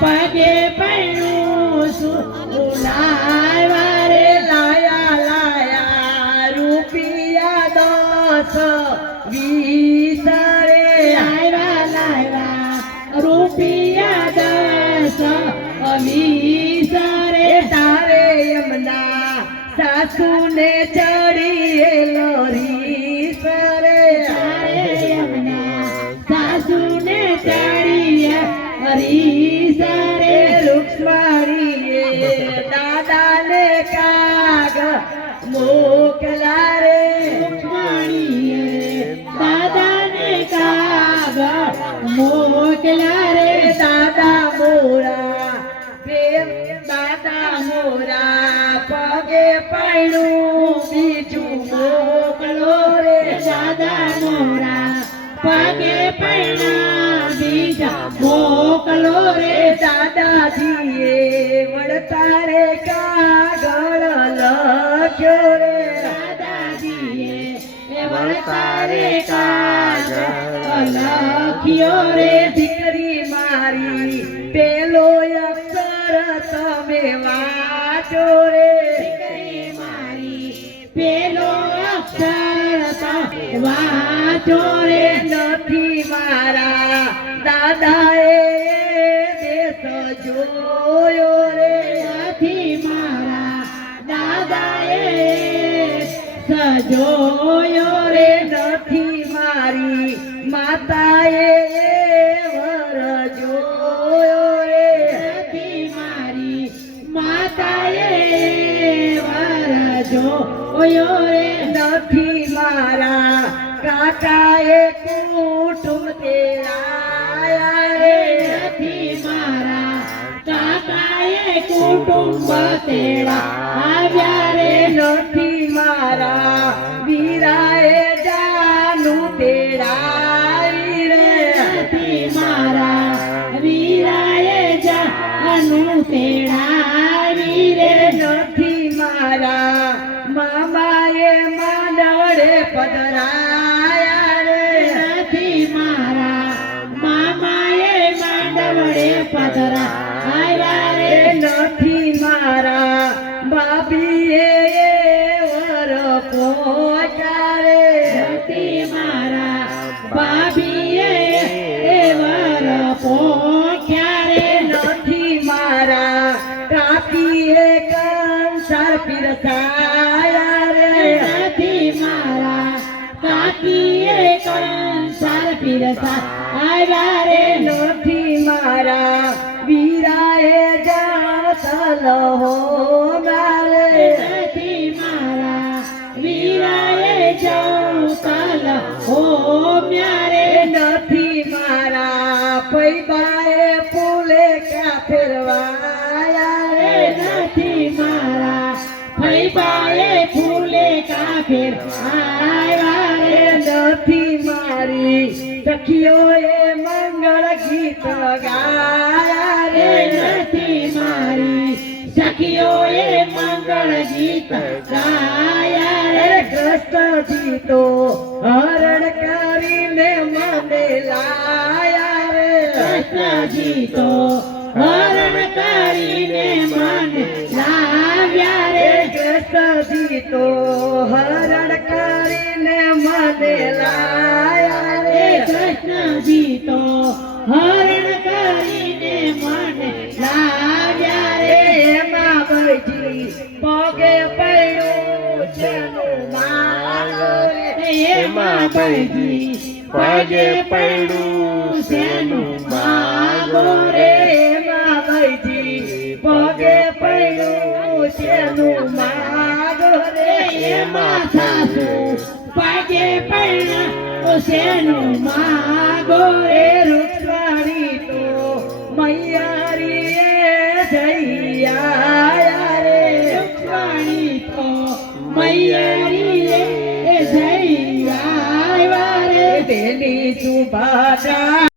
પગે પૈણું સુલાવ્યા રે લાયા લાયા રૂપિયા 10-20 રે લાવ્યા રૂપિયા 10-20 રે તારે એમના સાસુને ચડીએ લોરી સરે એમના સાસુને ચડીએ હરી સરે રૂક્ષ્મણીએ દાદાને કાગ મોકલા રે રૂક્ષ્મણીએ દાદાને કાગળ મોકલા રે દાદા મોરા પ્રેમ દાદા મોરા પગે પૈણું બીજું મોકલો રે દાદા મોરા પગે પૈણા બીજા મોકલો રે દાદાજીએ વળતા રે કાગળ લખ્યો રે દાદાજીએ વળતા રે કાગળ લખ્યો રે દીકરી મારી પેલો અક્ષર તમે વાંચો રે દીકરી મારી પેલો અક્ષર વાંચો રે નથી મારા દાદાએ દેશ જોયો રે નથી મારા દાદાએ સજોયો રે નથી મારી માતાએ વર જોયો રે નથી મારી માતાએ વર જોયો રે નથી મારા કાકાએ કુટુંબ તેડાયા રે નથી મારા કાકાએ કુટુંબ તેડા આવ્યા રે નથી મારા વીરાએ જાનું તેડાઈ રે નથી મારા વીરાએ જાનું તેડાવી રે નથી મારા મામાએ માંડવડે પધરાયા રે નથી મારા મામાએ માંડવડે પધરા આવ્યા રે નથી મારા બાબીએ વર પહોંચ્યા રે નથી મારા ભાભીએ વર પોખ્યા રે નથી મારા કાકીએ કંસાર પીરસાયા રે નથી મારા કાકીએ કંસાર પીરસા આવ્યા રે નથી મારા વીરાએ જાતલ હો મારે નથી મારા વીરાએ જવતલ હોમ્યા રે નથી મારા પૈબાએ ફૂલે ક્યાં ફેરવાયા રે નથી મારા ફૈબાએ ફૂલે કાફેર આવ્યા રે નથી મારી સખીઓએ મંગળ ગીત ગાયા રે નથી મારી સખીઓએ મંગળ ગીત ગાયા રે કૃષ્ણજી તો હરણ કરીને મને લાયા રે કૃષ્ણજી તો હરણ કરીને મને લાવ્યા રે કૃષ્ણજી તો હરણ કરીને મને લાયા રે કૃષ્ણજી તો હરણ કરીને મને લાવ્યા રે એમાં બૈજી પગે પૈણું જેનું માગો રે એમાં બૈજી પગે પૈડું શેનું માગો રે એમાં બૈજી પગે પૈણું જેનું માગો રે એમાં સાસુ પગે પૈણા શેનું માગો રે રૂખવાડી તો મૈયારીએ જઈયા રે રૂખવાડી તો મૈયારીએ જઈ આવ્યા રે તેની સુભાષા